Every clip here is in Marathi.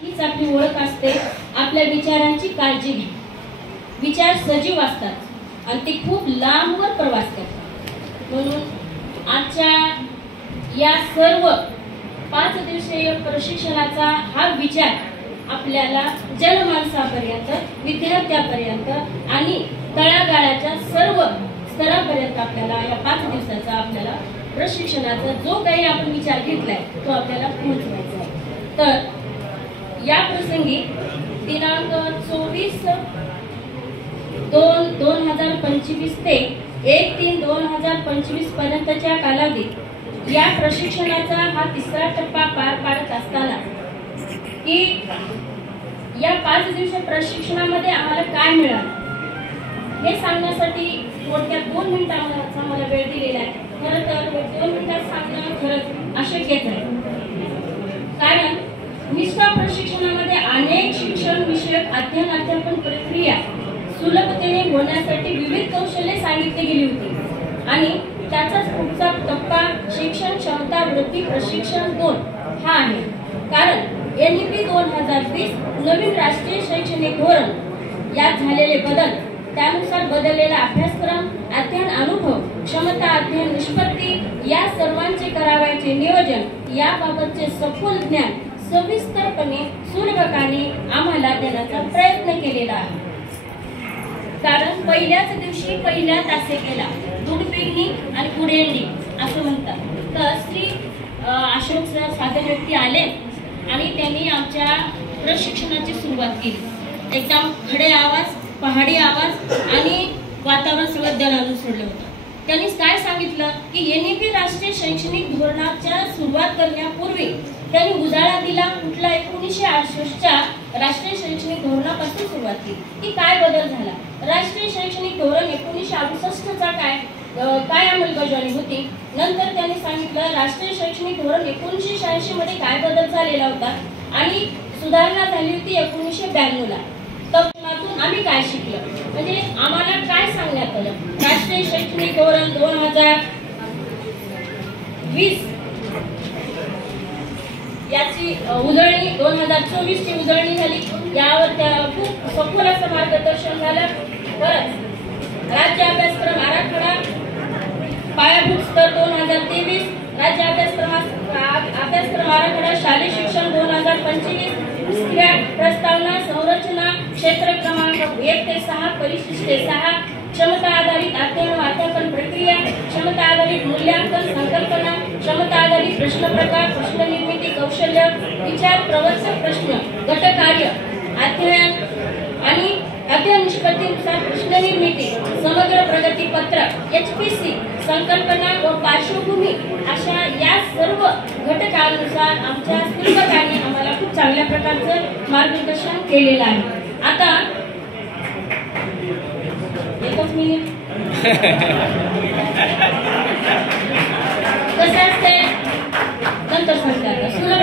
हीच आपली ओळख असते. आपल्या विचारांची काळजी घ्या. विचार सजीव असतात आणि ते खूप लांबवर प्रवास करतात. म्हणून आजच्या या सर्व 5 दिवसीय प्रशिक्षणाचा हा विचार आपल्याला जनमानसापर्यंत, विद्यार्थ्यापर्यंत आणि तळागाळाच्या सर्व स्तरापर्यंत आपल्याला या 5 दिवसाचा आपल्याला प्रशिक्षणाचा जो काही आपण विचार घेतलाय तो आपल्याला पोहोचवायचा आहे. तर या प्रसंगी दिनांक 24/2/2025 ते 1/3/2025 पर्यंतच्या कालावधीत या प्रशिक्षणाचा हा 3रा टप्पा पार पाडत असताना की या 5 दिवसीय प्रशिक्षणामध्ये आम्हाला काय मिळालं हे सांगण्यासाठी थोडक्यात 2 मिनिटांचा मला वेळ दिलेला आहे. खरं तर 2 मिनिटात सांगणं खरंच अशक्यच आहे. कारण निष्ठा प्रशिक्षणामध्ये अनेक शिक्षण विषयक अध्यापन प्रक्रिया सुलभतेने होण्यासाठी विविध कौशल्ये सांगितली गेली होती आणि त्याचाच पुढचा टप्पा शिक्षण क्षमता वृद्धी प्रशिक्षण 2 हा आहे. कारण NEP 2020 नवीन राष्ट्रीय शैक्षणिक धोरण यात झालेले बदल, त्यानुसार बदललेला अभ्यासक्रम, अध्ययन अनुभव, क्षमता अध्ययन निष्पत्ती या सर्वांचे करावयाचे नियोजन याबाबतचे सखोल ज्ञान सविस्तरपणे सुलभकाने आम्हाला देण्याचा प्रयत्न केलेला आहे. कारण पहिल्याच दिवशी पहिल्या तासिकेला दुडपेगणी आणि पुढेंडी असं म्हणतात. तर श्री अशोक सर साधे व्यक्ती आले आणि त्यांनी आमच्या प्रशिक्षणाची सुरुवात केली. एकदम खडे आवाज, पहाडी आवाज आणि वातावरण सगळं दणाणून सोडलं होतं. त्यांनी काय सांगितलं की NEP राष्ट्रीय शैक्षणिक धोरणाच्या सुरुवात करण्यापूर्वी त्यांनी उजाळा दिला. कुठला 1968च्या राष्ट्रीय शैक्षणिक धोरणापासून सुरुवात केली की काय बदल झाला. राष्ट्रीय शैक्षणिक धोरण 1968चा काय अंमलबजावणी होती. नंतर त्यांनी सांगितलं राष्ट्रीय शैक्षणिक धोरण 1986 मध्ये काय बदल झालेला होता आणि सुधारणा झाली होती 1992ला. तत्त्वातून आम्ही काय शिकलो म्हणजे आम्हाला काय सांगण्यात आलं. राष्ट्रीय शैक्षणिक धोरण 2020 याची उजळणी 2024 ची उजळणी झाली. यावर खूप सखोल असं मार्गदर्शन झालं. परत राज्य अभ्यासक्रम आराखडा पायाभूत स्तर 2023, राज्य अभ्यासक्रम आराखडा शालेय शिक्षण 2025, प्रस्तावना संरचना क्षेत्र क्रमांक 1 ते 6 परिशिष्टे 6, क्षमता आधारित अध्ययन अध्यापन प्रक्रिया, क्षमता आधारित मूल्यांकन संकल्पना, क्षमता आधारित प्रश्न प्रकार, प्रश्न निर्मिती कौशल्य, विचार प्रवर्तक प्रश्न, गटकार्य, अध्ययन आणि अध्ययन निष्पत्तीनुसार प्रश्न निर्मिती, समग्र प्रगती पत्रक, HPC, संकल्पना व पार्श्वभूमी अशा या सर्व घटकांनुसार आमच्या शिक्षकांनी आम्हाला खूप चांगल्या प्रकारचं मार्गदर्शन केलेलं आहे. आता एकच मिनिट कसं असते नंतर सांगतात. सुलभ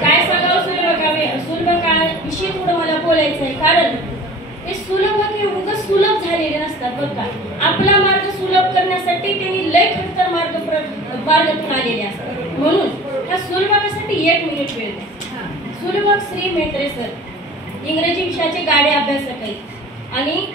काय सांगावं सुलभ विषयी थोडं मला बोलायचं आहे. कारण हे सुलभ हे उगाच सुलभ झालेले नसतात बरं का. आपला मार्ग सुलभ करण्यासाठी त्यांनी लय खडतर मार्गातून आलेले असतात. म्हणून ह्या सुलभासाठी 1 मिनिट वेळ द्या. सुलभ श्री मेत्रे सर इंग्रजी विषयाचे गाडे अभ्यासक आहेत आणि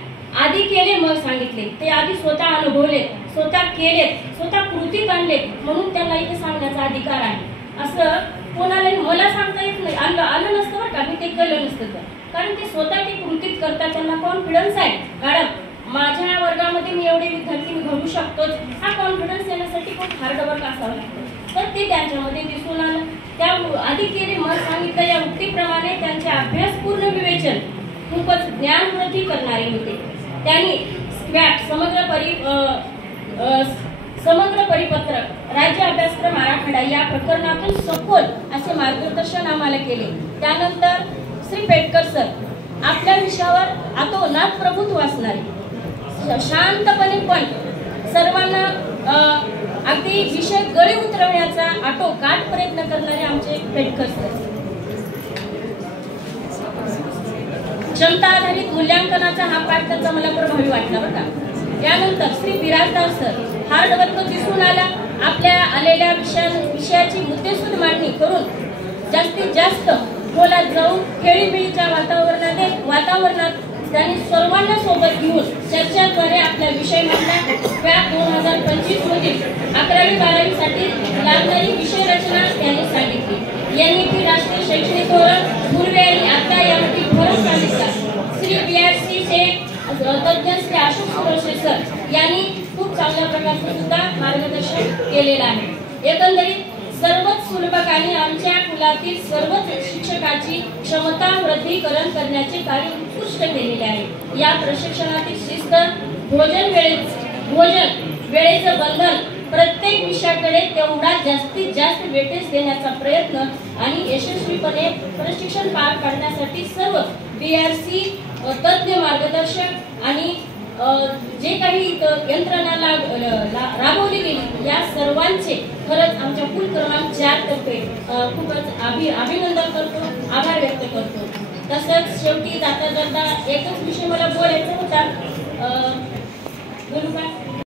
आधी केले मग सांगितले. ते आधी स्वतः अनुभवले, स्वतः केलेत, स्वतः कृतीत आणले म्हणून त्यांना इथे सांगण्याचा अधिकार आहे. असं कोणाला मला सांगता येत नाही. आलं नसतं बरं का, मी ते केलं नसतं तर. कारण ते स्वतः ते कृतीत करतात, त्यांना कॉन्फिडन्स आहे. मॅडम माझ्या वर्गामध्ये मी एवढे विद्यार्थी घडू शकतोच. हा कॉन्फिडन्स येण्यासाठी खूप हार्ड वर्क असावं लागतं. तर ते त्यांच्यामध्ये दिसून आलं. त्या आधी केले मग सांगितलं या उक्तीप्रमाणे त्यांचे अभ्यासपूर्ण विवेचन खूपच ज्ञानवृद्धी करणारे होते. त्यांनी स्क्वॅट समग्र परिपत्रक राज्य अभ्यासक्रम आराखडा या प्रकरणातून सखोल असे मार्गदर्शन आम्हाला केले. त्यानंतर श्री पेटकर सर आपल्या विषयावर अतोनात प्रभुत्व असणारे, शांतपणे पण सर्वांना अगदी विषय गळी उतरवण्याचा आटोकाट प्रयत्न करणारे आमचे पेटकर सर. क्षमता आधारित मूल्यांकनाचा हा पाठ त्यांचा मला प्रभावी वाटला बरं का. यानंतर Shri Birajdar sir hard work दिसून आला. आपल्या आलेल्या विषयाची मुद्देसूद मांडणी करून जास्तीत जास्त खोलात जाऊन खेळीमेळीच्या वातावरणात त्यांनी सर्वांना सोबत घेऊन चर्चाद्वारे आपला विषय मांडला. त्या 2025 मधील 11वी-12वी साठी लागणारी विषय रचना त्यांनी सांगितली. यांनी ती राष्ट्रीय शैक्षणिक धोरण पूर्वी आणि आता यामध्ये फरक सांगितला. श्री BRC चे तज्ञ श्री अशोक सुरवसे सर यांनी खूप चांगल्या प्रकारचे सुद्धा मार्गदर्शन केलेलं आहे. एकंदरीत सर्वच सुलभकांनी आमच्या कुलातील सर्वच शिक्षकाची क्षमता वृद्धिकरण करण्याचे कार्य उत्कृष्ट केलेले आहे. या प्रशिक्षणातील शिस्त, भोजन वेळेचं बंधन, प्रत्येक विषयाकडे तेवढा जास्तीत जास्त वेटेज देण्याचा प्रयत्न आणि यशस्वीपणे प्रशिक्षण पार पाडण्यासाठी सर्व BRC तज्ञ मार्गदर्शक आणि जे काही यंत्रणा राबवली गेली या सर्वांचे खरंच आमच्या कुल क्रमांक 4 तर्फे खूपच अभिनंदन करतो, आभार व्यक्त करतो. तसंच शेवटी जाता एकच विषय मला बोलायचा होता